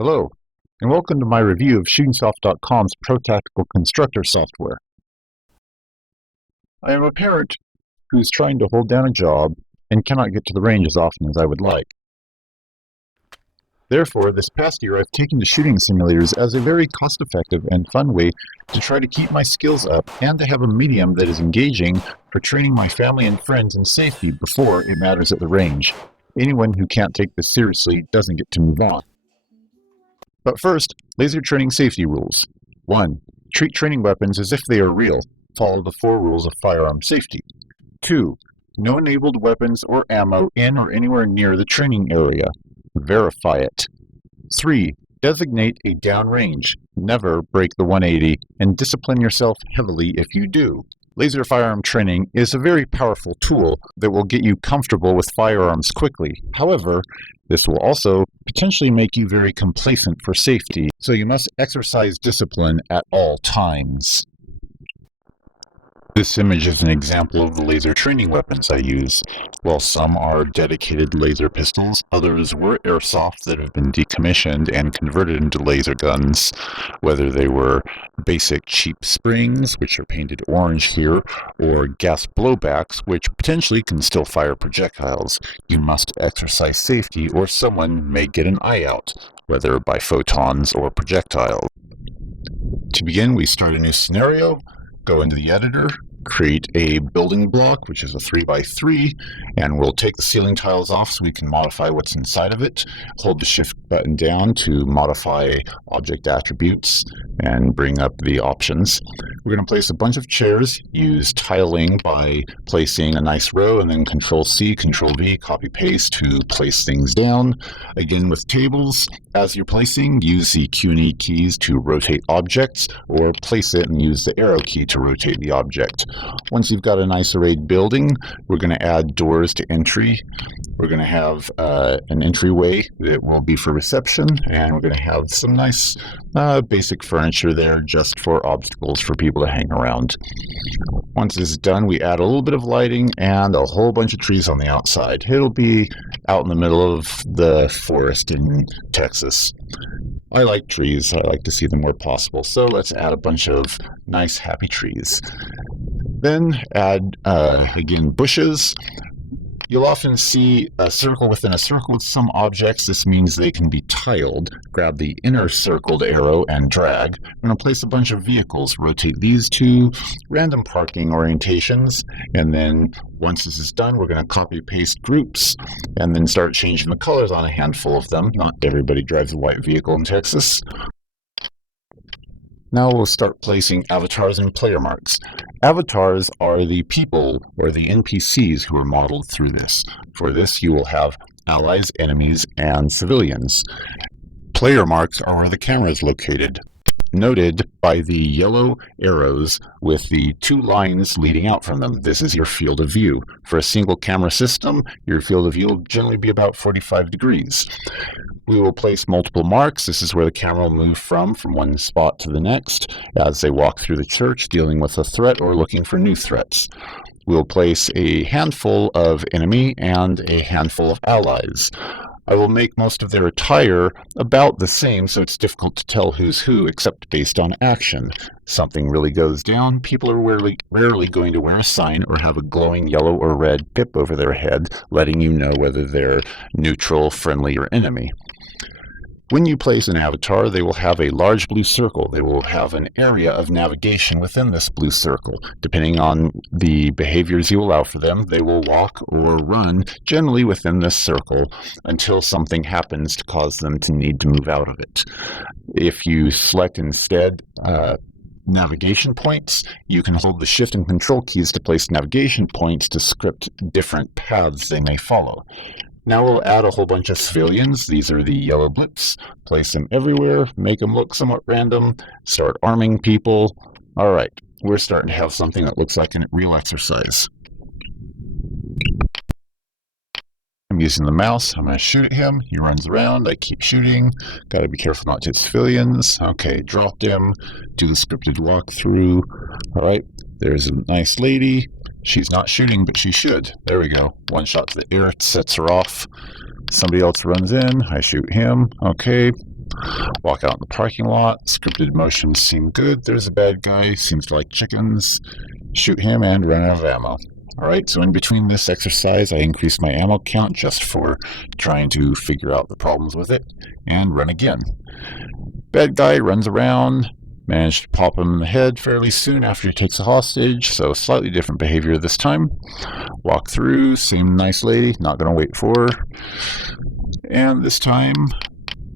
Hello, and welcome to my review of ShootingSoft.com's Pro Tactical Constructor software. I am a parent who's trying to hold down a job and cannot get to the range as often as I would like. Therefore, this past year I've taken to shooting simulators as a very cost-effective and fun way to try to keep my skills up and to have a medium that is engaging for training my family and friends in safety before it matters at the range. Anyone who can't take this seriously doesn't get to move on. But first, laser training safety rules. 1. Treat training weapons as if they are real. Follow the 4 rules of firearm safety. 2. No enabled weapons or ammo in or anywhere near the training area. Verify it. 3. Designate a downrange. Never break the 180, and discipline yourself heavily if you do. Laser firearm training is a very powerful tool that will get you comfortable with firearms quickly. However, this will also potentially make you very complacent for safety, so you must exercise discipline at all times. This image is an example of the laser training weapons I use. While some are dedicated laser pistols, others were airsoft that have been decommissioned and converted into laser guns, whether they were basic cheap springs, which are painted orange here, or gas blowbacks, which potentially can still fire projectiles. You must exercise safety or someone may get an eye out, whether by photons or projectiles. To begin, we start a new scenario, go into the editor, create a building block, which is a 3x3, and we'll take the ceiling tiles off so we can modify what's inside of it. Hold the shift button down to modify object attributes and bring up the options. We're going to place a bunch of chairs, use tiling by placing a nice row, and then Control-C, Control-V, copy-paste to place things down. Again with tables, as you're placing, use the Q and E keys to rotate objects, or place it and use the arrow key to rotate the object. Once you've got a nice arrayed building, we're going to add doors to entry. We're going to have an entryway that will be for reception, and we're going to have some nice basic furniture there just for obstacles for people to hang around. Once this is done, we add a little bit of lighting and a whole bunch of trees on the outside. It'll be out in the middle of the forest in Texas. I like trees. I like to see them where possible, so let's add a bunch of nice happy trees. Then add, again, bushes. You'll often see a circle within a circle with some objects. This means they can be tiled. Grab the inner circled arrow and drag. I'm going to place a bunch of vehicles. Rotate these to random parking orientations. And then once this is done, we're going to copy-paste groups and then start changing the colors on a handful of them. Not everybody drives a white vehicle in Texas. Now we'll start placing avatars and player marks. Avatars are the people, or the NPCs, who are modeled through this. For this, you will have allies, enemies, and civilians. Player marks are where the camera is located, noted by the yellow arrows with the 2 lines leading out from them. This is your field of view. For a single camera system, your field of view will generally be about 45 degrees. We will place multiple marks. This is where the camera will move from one spot to the next as they walk through the church, dealing with a threat or looking for new threats. We'll place a handful of enemy and a handful of allies. I will make most of their attire about the same, so it's difficult to tell who's who, except based on action. Something really goes down, people are rarely going to wear a sign or have a glowing yellow or red pip over their head, letting you know whether they're neutral, friendly, or enemy. When you place an avatar, they will have a large blue circle. They will have an area of navigation within this blue circle. Depending on the behaviors you allow for them, they will walk or run generally within this circle until something happens to cause them to need to move out of it. If you select instead navigation points, you can hold the shift and control keys to place navigation points to script different paths they may follow. Now we'll add a whole bunch of civilians. These are the yellow blips. Place them everywhere, make them look somewhat random, start arming people. All right, we're starting to have something that looks like a real exercise. I'm using the mouse. I'm going to shoot at him. He runs around. I keep shooting. Got to be careful not to hit civilians. Okay, dropped him. Do the scripted walkthrough. All right, there's a nice lady. She's not shooting, but she should. There we go. One shot to the air sets her off. Somebody else runs in. I shoot him. Okay. Walk out in the parking lot. Scripted motions seem good. There's a bad guy. Seems to like chickens. Shoot him and run out of ammo. Alright, so in between this exercise, I increased my ammo count just for trying to figure out the problems with it, and run again. Bad guy runs around, managed to pop him in the head fairly soon after he takes a hostage, so slightly different behavior this time. Walk through, same nice lady, not going to wait for her. And this time,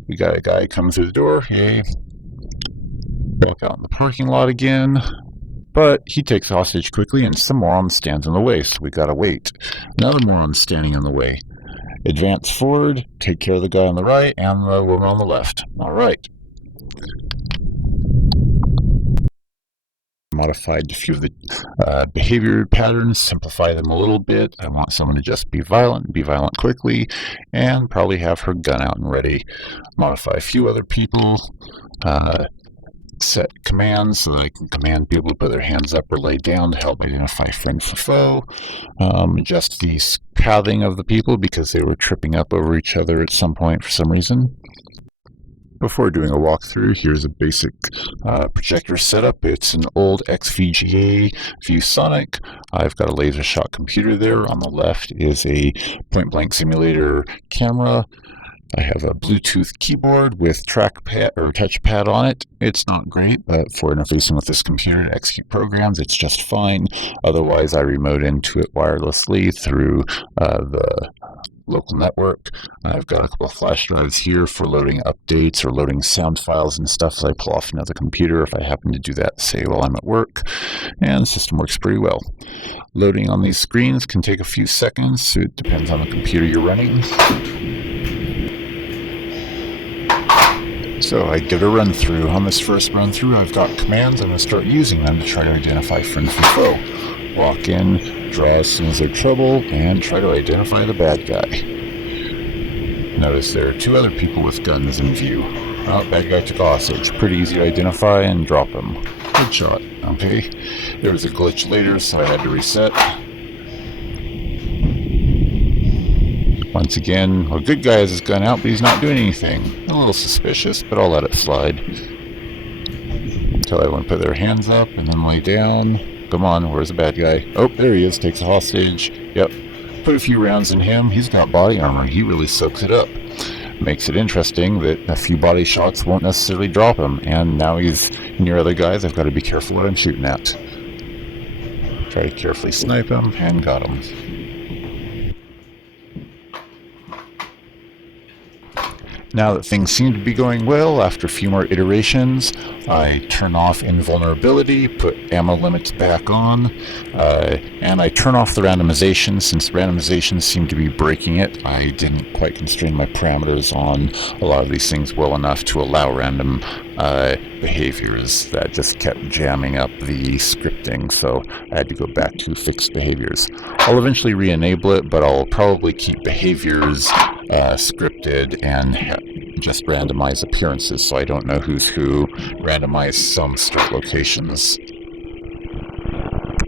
we got a guy coming through the door, yay. Walk out in the parking lot again. But he takes a hostage quickly, and some moron stands in the way, so we gotta wait. Another moron standing in the way. Advance forward, take care of the guy on the right and the woman on the left. Alright. Modified a few of the behavior patterns, simplify them a little bit. I want someone to just be violent quickly, and probably have her gun out and ready. Modify a few other people. Set commands so that I can command people to put their hands up or lay down to help identify friend for foe. Adjust the pathing of the people because they were tripping up over each other at some point for some reason. Before doing a walkthrough, here's a basic projector setup. It's an old XVGA ViewSonic. I've got a laser shot computer there. On the left is a point-blank simulator camera. I have a Bluetooth keyboard with trackpad or touchpad on it. It's not great, but for interfacing with this computer to execute programs, it's just fine. Otherwise, I remote into it wirelessly through the local network. I've got a couple of flash drives here for loading updates or loading sound files and stuff that I pull off another computer if I happen to do that, say, while I'm at work. And the system works pretty well. Loading on these screens can take a few seconds, so it depends on the computer you're running. So I give it a run through. On this first run through, I've got commands. I'm going to start using them to try to identify friend from foe. Walk in, draw as soon as there's trouble, and try to identify the bad guy. Notice there are two other people with guns in view. Oh, bad guy took a hostage. Pretty easy to identify and drop him. Good shot. Okay. There was a glitch later, so I had to reset. Once again, a good guy has his gun out, but he's not doing anything. A little suspicious, but I'll let it slide. Until everyone put their hands up and then lay down. Come on, where's the bad guy? Oh, there he is, takes a hostage. Yep. Put a few rounds in him. He's got body armor. He really soaks it up. Makes it interesting that a few body shots won't necessarily drop him. And now he's near other guys. I've got to be careful what I'm shooting at. Try to carefully snipe him, and got him. Now that things seem to be going well, after a few more iterations, I turn off invulnerability, put ammo limits back on, and I turn off the randomization. Since randomization seemed to be breaking it, I didn't quite constrain my parameters on a lot of these things well enough to allow random behaviors. That just kept jamming up the scripting, so I had to go back to fixed behaviors. I'll eventually re-enable it, but I'll probably keep behaviors scripted and just randomize appearances so I don't know who's who, randomize some start locations.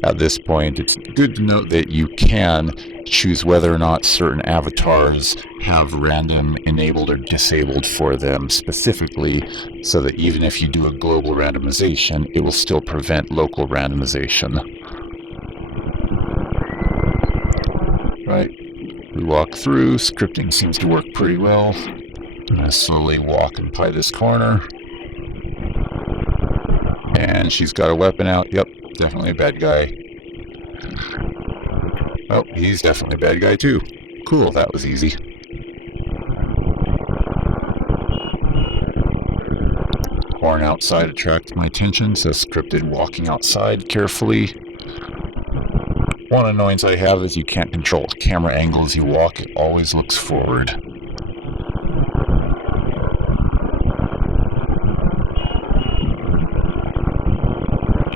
At this point, it's good to note that you can choose whether or not certain avatars have random enabled or disabled for them specifically, so that even if you do a global randomization, it will still prevent local randomization. Right. We walk through. Scripting seems to work pretty well. I'm going to slowly walk and pie this corner. And she's got a weapon out. Yep, definitely a bad guy. Oh, he's definitely a bad guy too. Cool, that was easy. Horn outside attracted my attention, so scripted walking outside carefully. One annoyance I have is you can't control the camera angle as you walk. It always looks forward.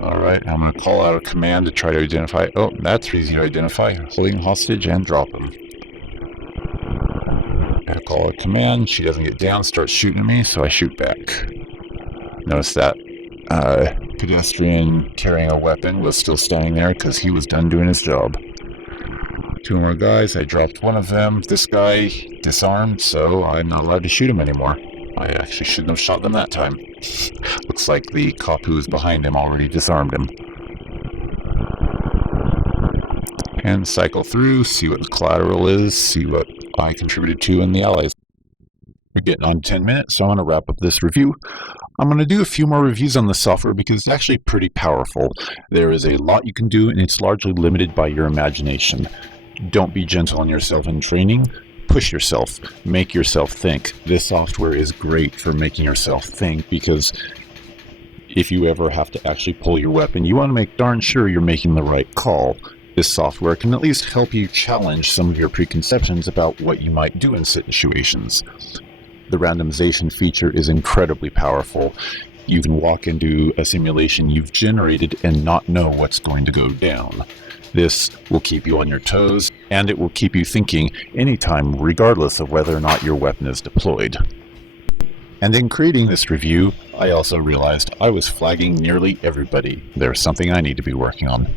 Alright, I'm going to call out a command to try to identify. Oh, that's easy to identify. Holding hostage and drop him. I call a command. She doesn't get down, starts shooting at me, so I shoot back. Notice that pedestrian carrying a weapon was still standing there because he was done doing his job. Two more guys. I dropped one of them. This guy disarmed, so I'm not allowed to shoot him anymore. I actually shouldn't have shot them that time. Looks like the cop who was behind him already disarmed him. And cycle through, see what the collateral is, see what I contributed to and the allies. We're getting on 10 minutes, so I'm going to wrap up this review. I'm going to do a few more reviews on the software because it's actually pretty powerful. There is a lot you can do, and it's largely limited by your imagination. Don't be gentle on yourself in training. Push yourself. Make yourself think. This software is great for making yourself think, because if you ever have to actually pull your weapon, you want to make darn sure you're making the right call. This software can at least help you challenge some of your preconceptions about what you might do in situations. The randomization feature is incredibly powerful. You can walk into a simulation you've generated and not know what's going to go down. This will keep you on your toes, and it will keep you thinking anytime, regardless of whether or not your weapon is deployed. And in creating this review, I also realized I was flagging nearly everybody. There's something I need to be working on.